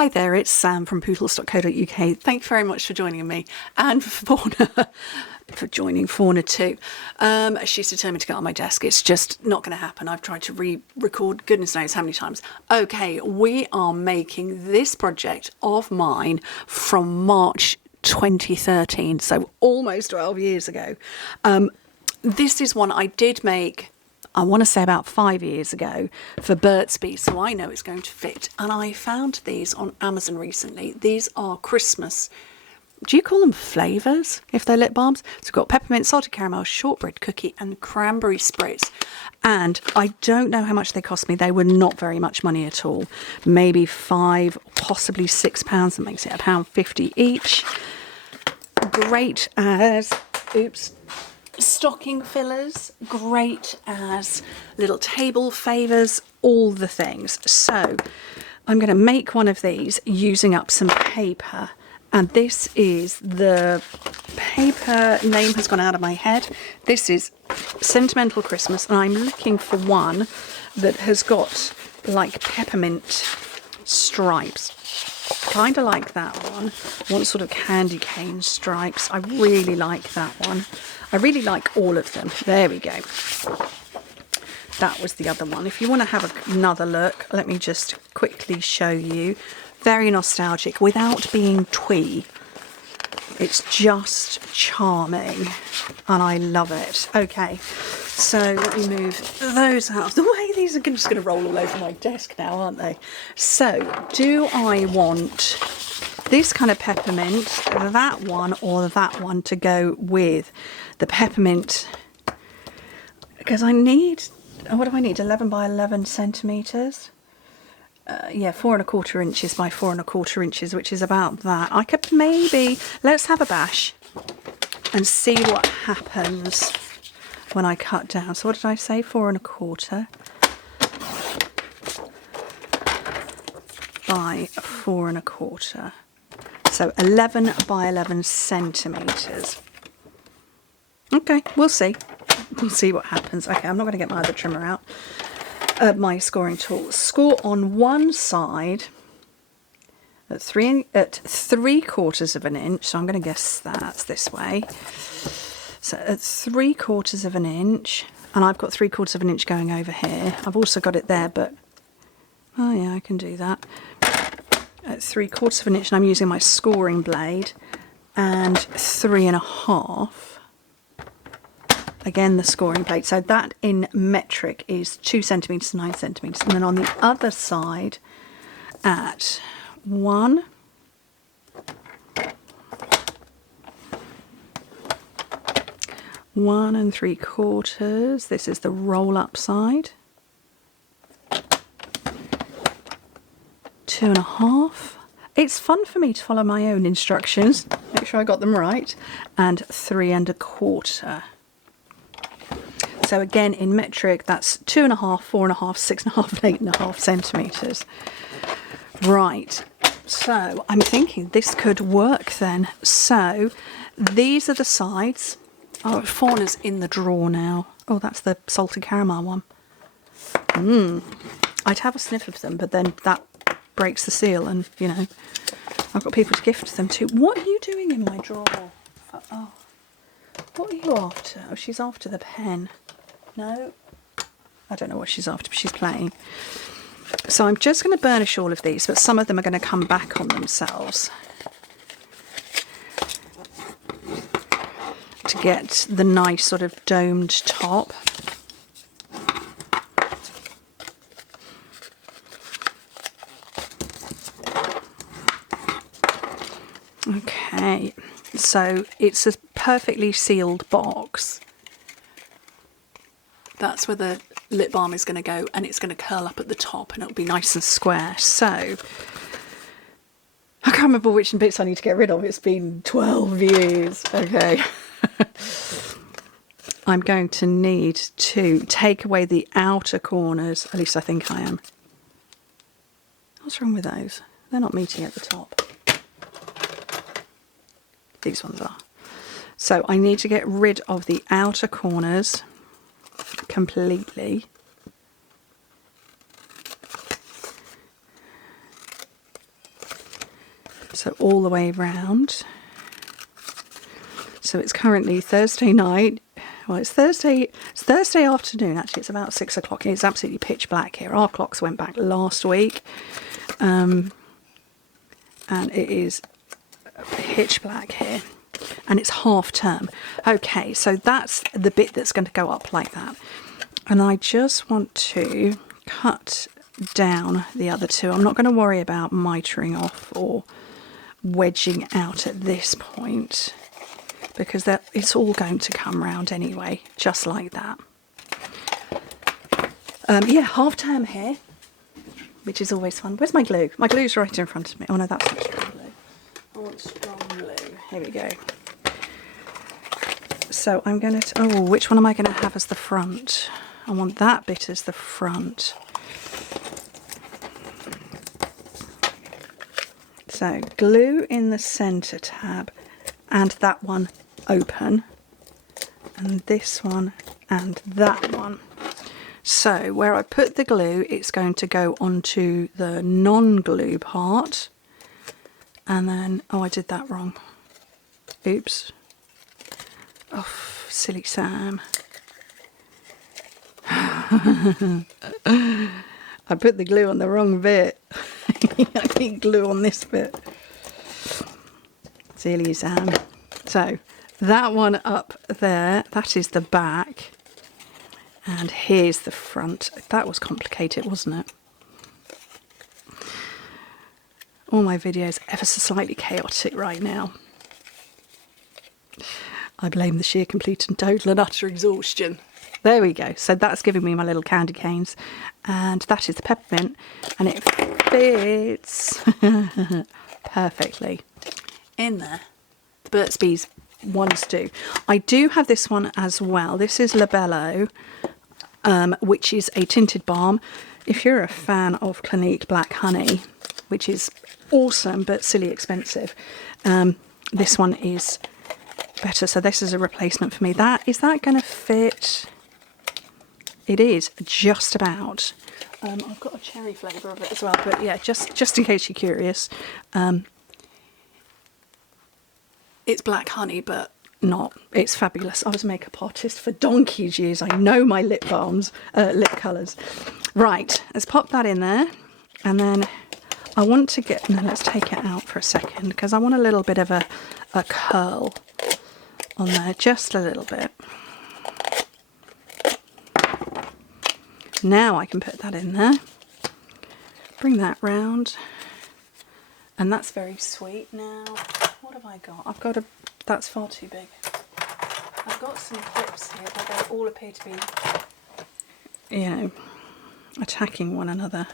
Hi there, it's Sam from Pootles.co.uk. Thank you very much for joining me and for Fauna, for joining Fauna too. She's determined to get on my desk. It's just not going to happen. I've tried to re-record goodness knows how many times. Okay, we are making this project of mine from March 2013, so almost 12 years ago. This is one I did make, I want to say about 5 years ago for Burt's, so I know it's going to fit. And I found these on Amazon recently. These are Christmas, do you call them flavours if they're lip balms? So we've got peppermint, salted caramel, shortbread cookie and cranberry spritz. And I don't know how much they cost me. They were not very much money at all. Maybe £5, possibly £6. That makes it £1.50 each. Great as, stocking fillers, great as little table favours, all the things. So I'm going to make one of these using up some paper, and this is the paper name has gone out of my head. This is Sentimental Christmas, and I'm looking for one that has got like peppermint stripes. Kind of like that one. I want sort of candy cane stripes. I really like that one. I really like all of them. There we go. That was the other one. If you want to have another look, let me just quickly show you. Very nostalgic without being twee. It's just charming and I love it. Okay, so let me move those out of the way. These are just going to roll all over my desk now, aren't they? So do I want this kind of peppermint, that one or that one to go with the peppermint? Because I need, what do I need, 11 by 11 centimetres? Yeah, 4¼ inches by 4¼ inches, which is about that. I could maybe, let's have a bash and see what happens when I cut down. So what did I say, 4¼ by 4¼ so 11 by 11 centimetres. Okay, we'll see. We'll see what happens. Okay, I'm not going to get my other trimmer out. My scoring tool. Score on one side at 3/4 of an inch. So I'm going to guess that's this way. So at 3/4 of an inch, and I've got 3/4 of an inch going over here. I've also got it there, but oh yeah, I can do that. At 3/4 of an inch, and I'm using my scoring blade, and 3½. Again, the scoring blade. So that in metric is 2 centimetres, 9 centimetres. And then on the other side at 1, 1¾ this is the roll up side, 2½. It's fun for me to follow my own instructions, make sure I got them right, and 3¼ So again, in metric, that's 2½, 4½, 6½, and 8½ centimetres. Right, so I'm thinking this could work then. So these are the sides. Oh, Fauna's in the drawer now. Oh, that's the salted caramel one. I'd have a sniff of them, but then that breaks the seal, and, you know, I've got people to gift them to. What are you doing in my drawer? Oh, what are you after? Oh, she's after the pen. No, I don't know what she's after, but she's playing. So I'm just going to burnish all of these, but some of them are going to come back on themselves to get the nice sort of domed top. Okay, so it's a perfectly sealed box. That's where the lip balm is going to go, and it's going to curl up at the top and it'll be nice and square. So I can't remember which bits I need to get rid of. It's been 12 years. Okay. I'm going to need to take away the outer corners. At least I think I am. What's wrong with those? They're not meeting at the top. These ones are. So I need to get rid of the outer corners completely. So all the way round. So it's currently Thursday night. Well, it's Thursday afternoon, actually. It's about 6 o'clock. It's absolutely pitch black here. Our clocks went back last week. And it is pitch black here. And it's half term. Okay, so that's the bit that's going to go up like that. And I just want to cut down the other two. I'm not going to worry about mitering off or wedging out at this point, because it's all going to come round anyway, just like that. Yeah, half term here, which is always fun. Where's my glue? My glue's right in front of me. Oh no, that's not strong glue. I want strong glue. Here we go. So I'm going to... Oh, which one am I going to have as the front? I want that bit as the front. So glue in the centre tab and that one open, and this one and that one. So where I put the glue, it's going to go onto the non-glue part, and then... Oh, I did that wrong. Oops. Oh, silly Sam. I put the glue on the wrong bit. I need glue on this bit. Silly Sam. So that one up there, that is the back. And here's the front. That was complicated, wasn't it? All my videos ever so slightly chaotic right now. I blame the sheer complete and total and utter exhaustion. There we go. So that's giving me my little candy canes. And that is the peppermint. And it fits perfectly in there. The Burt's Bees ones do. I do have this one as well. This is Labello, which is a tinted balm. If you're a fan of Clinique Black Honey, which is awesome but silly expensive, this one is better. So this is a replacement for me. Is that going to fit? It is, just about. I've got a cherry flavour of it as well, but yeah, just in case you're curious, it's black honey, but not. It's fabulous. I was a makeup artist for donkey's years. I know my lip balms, lip colours. Right, let's pop that in there, and then I want to get... No, let's take it out for a second, because I want a little bit of a curl on there, just a little bit. Now I can put that in there, bring that round, and that's very sweet. Now, what have I got? I've got that's far too big. I've got some clips here, but they all appear to be, you know, attacking one another.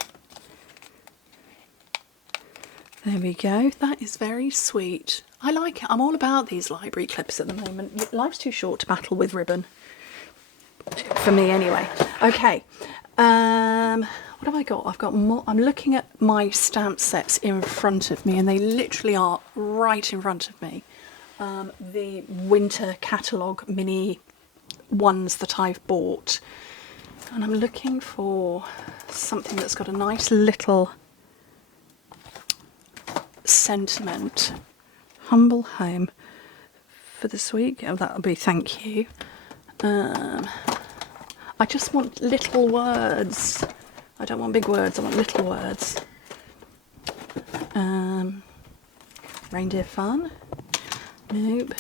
There we go. That is very sweet. I like it. I'm all about these library clips at the moment. Life's too short to battle with ribbon. For me anyway. Okay, what have I got? I've got more. I'm looking at my stamp sets in front of me, and they literally are right in front of me. The winter catalogue mini ones that I've bought, and I'm looking for something that's got a nice little sentiment. Humble home for this week. Oh, that'll be thank you. I just want little words. I don't want big words, I want little words. Reindeer fun. Nope.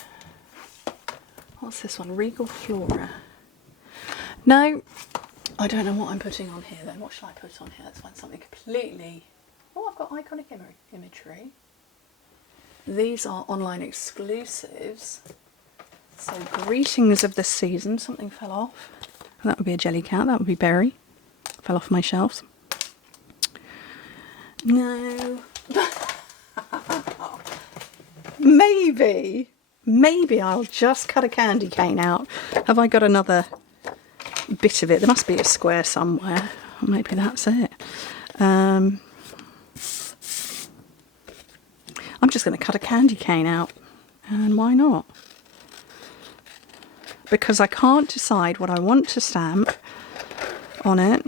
What's this one? Regal Flora. No, I don't know what I'm putting on here then. What should I put on here? Let's find something completely... Oh, I've got iconic imagery. These are online exclusives. So, greetings of the season. Something fell off. That would be a jelly cat. That would be berry. Fell off my shelves. No. Maybe I'll just cut a candy cane out. Have I got another bit of it? There must be a square somewhere. Maybe that's it. I'm just going to cut a candy cane out. And why not? Because I can't decide what I want to stamp on it,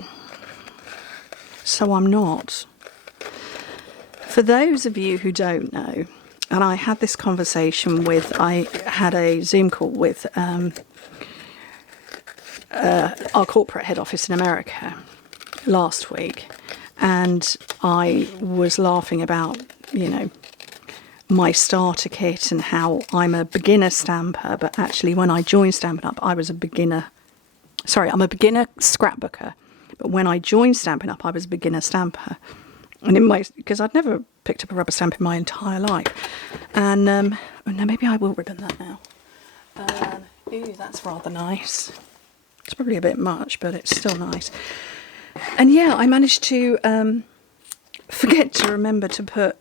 so I'm not. For those of you who don't know, and I had this conversation with, I had a Zoom call with our corporate head office in America last week, and I was laughing about, you know, my starter kit and how I'm a beginner stamper, but actually when I joined Stampin' Up, I was a beginner. Sorry, I'm a beginner scrapbooker, but when I joined Stampin' Up, I was a beginner stamper. And because I'd never picked up a rubber stamp in my entire life. And no, maybe I will ribbon that now. Ooh, that's rather nice. It's probably a bit much, but it's still nice. And yeah, I managed to forget to remember to put,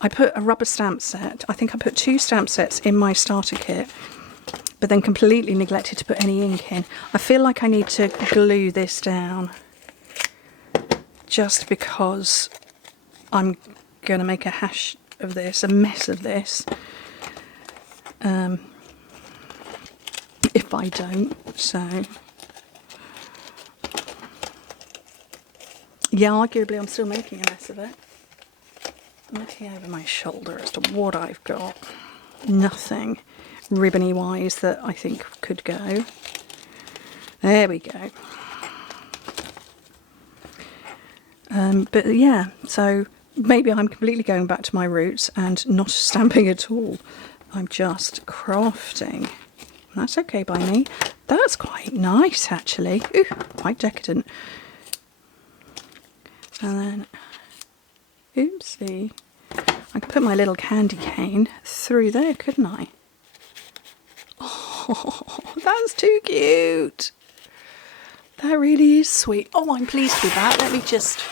I put a rubber stamp set. I think I put 2 stamp sets in my starter kit, but then completely neglected to put any ink in. I feel like I need to glue this down, just because I'm going to make a hash of this, a mess of this, if I don't. So yeah, arguably I'm still making a mess of it. I'm looking over my shoulder as to what I've got. Nothing ribbony wise that I think could go. There we go. But yeah, so maybe I'm completely going back to my roots and not stamping at all. I'm just crafting. That's okay by me. That's quite nice actually. Ooh, quite decadent. And then, oopsie, I could put my little candy cane through there, couldn't I? Oh, that's too cute. That really is sweet. Oh, I'm pleased with that. Let me just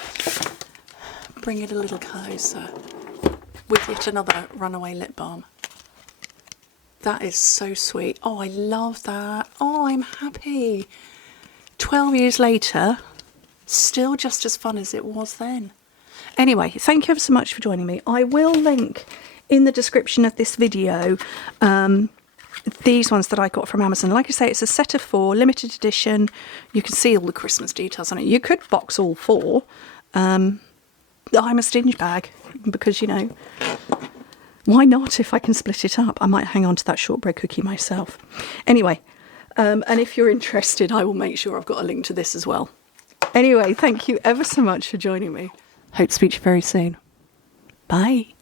bring it a little closer with yet another runaway lip balm. That is so sweet. Oh, I love that. Oh, I'm happy. 12 years later, still just as fun as it was then. Anyway, thank you ever so much for joining me. I will link in the description of this video these ones that I got from Amazon. Like I say, it's a set of 4, limited edition. You can see all the Christmas details on it. You could box all 4. I'm a stinge bag because, you know, why not? If I can split it up, I might hang on to that shortbread cookie myself. Anyway, and if you're interested, I will make sure I've got a link to this as well. Anyway, thank you ever so much for joining me. Hope to speak to you very soon. Bye.